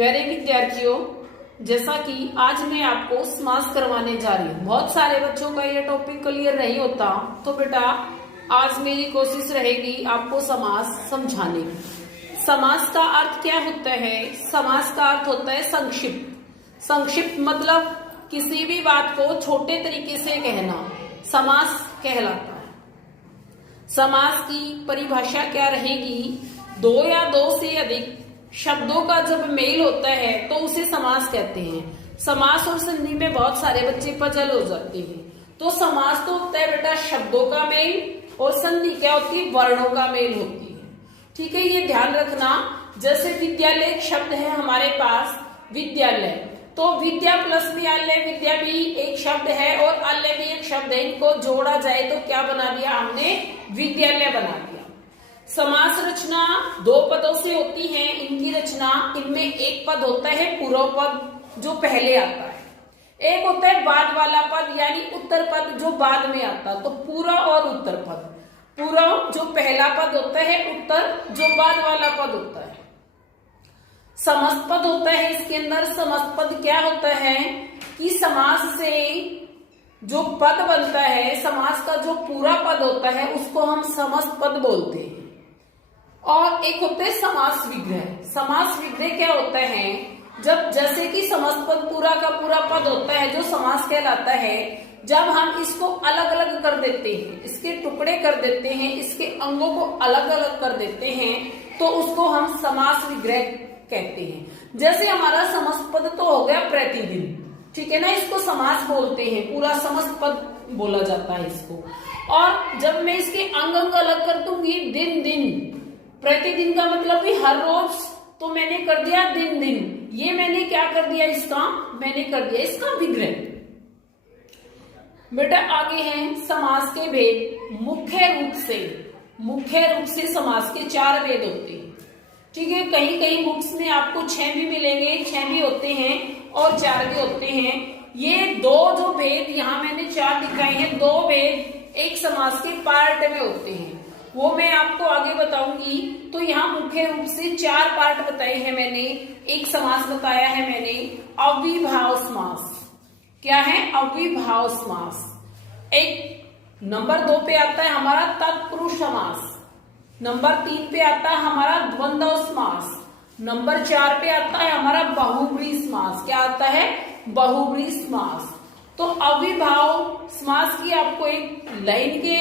प्यारे विद्यार्थियों, जैसा कि आज मैं आपको समास करवाने जा रही हूँ। बहुत सारे बच्चों का ये टॉपिक क्लियर नहीं होता, तो बेटा आज मेरी कोशिश रहेगी आपको समास समझाने की। समास का अर्थ क्या होता है? समास का अर्थ होता है संक्षिप्त। संक्षिप्त मतलब किसी भी बात को छोटे तरीके से कहना समास कहलाता है। समास की परिभाषा क्या रहेगी? दो या दो से अधिक शब्दों का जब मेल होता है तो उसे समास कहते हैं। समास और संधि में बहुत सारे बच्चे पजल हो जाते हैं। तो समास तो होता है बेटा शब्दों का मेल, और संधि क्या होती है? वर्णों का मेल होती है। ठीक है, ये ध्यान रखना। जैसे विद्यालय एक शब्द है हमारे पास, विद्यालय, तो विद्या प्लस में आलय, विद्या भी एक शब्द है और आलय भी एक शब्द है। इनको जोड़ा जाए तो क्या बना दिया हमने? विद्यालय बना दिया। समास रचना दो पदों से होती है। इनकी रचना, इनमें एक पद होता है पूर्व पद जो पहले आता है, एक होता है बाद वाला पद यानी उत्तर पद जो बाद में आता है। तो पूर्व और उत्तर पद, पूर्व जो पहला पद होता है, उत्तर जो बाद वाला पद होता है। समस्त पद होता है इसके अंदर। समस्त पद क्या होता है कि समास से जो पद बनता है, समास का जो पूरा पद होता है उसको हम समस्त पद बोलते हैं। और एक होते हैं समास विग्रह। समास विग्रह क्या होता है? जब जैसे कि समस्त पद पूरा का पूरा पद होता है जो समास कहलाता है, जब हम इसको अलग अलग कर देते हैं, इसके टुकड़े कर देते हैं, इसके अंगों को अलग अलग कर देते हैं, तो उसको हम समास विग्रह कहते हैं। जैसे हमारा समस्त पद तो हो गया प्रतिदिन, ठीक है ना, इसको समास बोलते हैं, पूरा समस्त पद बोला जाता है इसको। और जब मैं इसके अंग अंग अलग कर दूंगी, दिन दिन, प्रतिदिन का मतलब भी हर रोज, तो मैंने कर दिया दिन दिन। ये मैंने क्या कर दिया? इसका मैंने कर दिया इसका विग्रह। बेटा आगे हैं समास के भेद। मुख्य रूप से समास के 4 भेद होते हैं। ठीक है, कहीं कहीं बुक्स में आपको 6 भी मिलेंगे, 6 भी होते हैं और 4 भी होते हैं। ये दो जो भेद यहाँ मैंने 4 दिखाए हैं, 2 भेद एक समास के पार्ट में होते हैं, वो मैं आपको आगे बताऊंगी। तो यहाँ मुख्य रूप से 4 पार्ट बताए हैं मैंने। एक समास बताया है मैंने, अविभाव समास। क्या है? अविभाव समास। एक नंबर 2 पे आता है हमारा तत्पुरुष समास। नंबर 3 पे आता है हमारा द्वंद्व समास। नंबर 4 पे आता है हमारा बहुब्रीहि समास। क्या आता है? बहुब्रीहि समास। तो अविभाव समास की आपको एक लाइन के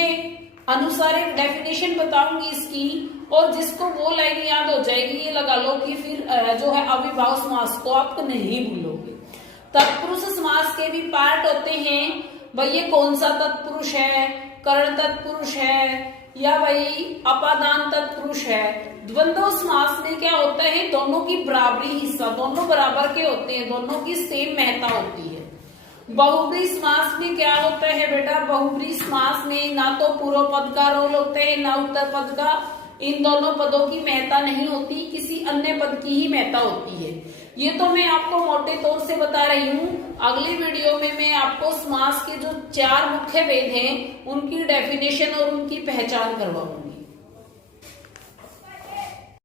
अनुसार एक डेफिनेशन बताऊंगी इसकी, और जिसको वो लाइन याद हो जाएगी, ये लगा लो कि फिर जो है अविभाव समास को आप नहीं भूलोगे। तत्पुरुष समास के भी पार्ट होते हैं। भाई ये कौन सा तत्पुरुष है? कर्ण तत्पुरुष है या भाई अपादान तत्पुरुष है? द्वंद्व समास में क्या होता है? दोनों की बराबरी हिस्सा, दोनों बराबर के होते हैं, दोनों की सेम महत्ता होती है। बहुब्रीहि समास में क्या होता है बेटा? बहुब्रीहि समास में ना तो पूर्व पद का रोल होता है ना उत्तर पद का। इन दोनों पदों की महत्ता नहीं होती, किसी अन्य पद की ही महत्ता होती है। ये तो मैं आपको मोटे तौर से बता रही हूँ। अगली वीडियो में मैं आपको समास के जो 4 मुख्य भेद हैं उनकी डेफिनेशन और उनकी पहचान करवाऊंगी।